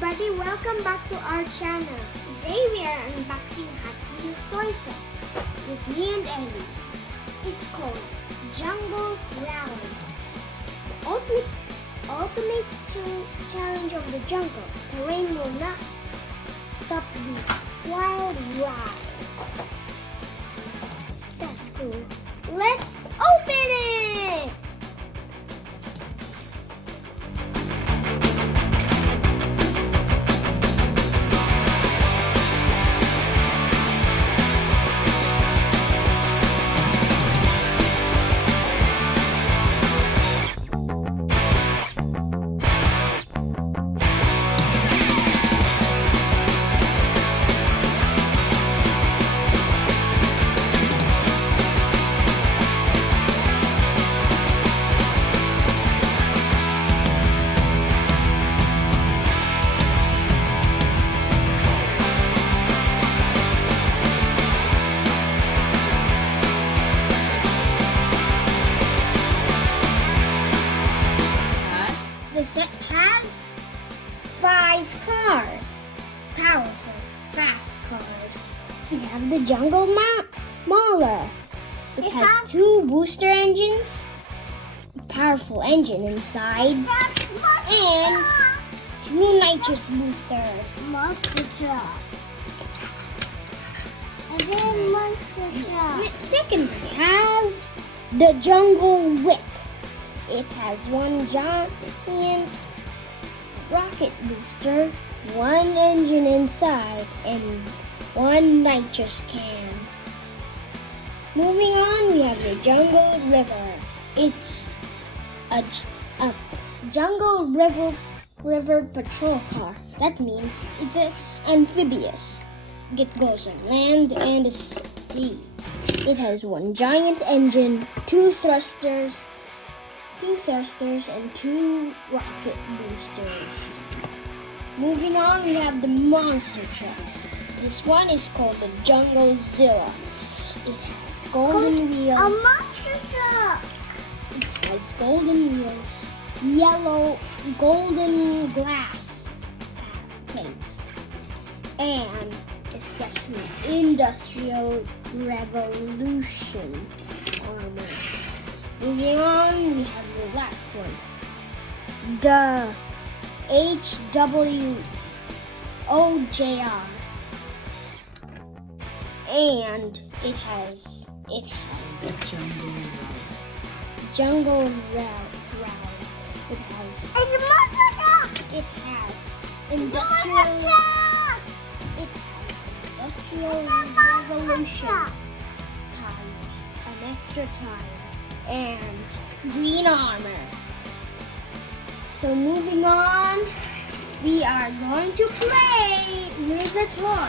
everybody, welcome back to our channel. Today we are unboxing Hot Wheels toy set with me and Ellie. It's called Jungle Rally. The ultimate challenge of the jungle. Terrain will not stop these wild rides. That's cool. Let's open it! The set has 5 cars. Powerful, fast cars. We have the Jungle Mauler. It has 2 booster engines, a powerful engine inside, and 2 nitrous boosters. Monster truck. And then monster truck. Second, we have the Jungle Whip. It has 1 giant rocket booster, 1 engine inside, and 1 nitrous can. Moving on, we have the Jungle River. It's a Jungle River patrol car. That means it's an amphibious. It goes on land and the sea. It has 1 giant engine, 2 thrusters, and 2 rocket boosters. Moving on, we have the monster trucks. This one is called the Jungle Zilla. It has golden wheels. A monster truck. It has golden wheels, yellow, golden glass plates, and especially Industrial Revolution armor. Moving on, we have the last one. The HWOJR. And it has the Jungle Rally. It has it's a monster truck. It has Industrial Revolution tires, an extra tire, and green armor. So moving on, we are going to play with the toy.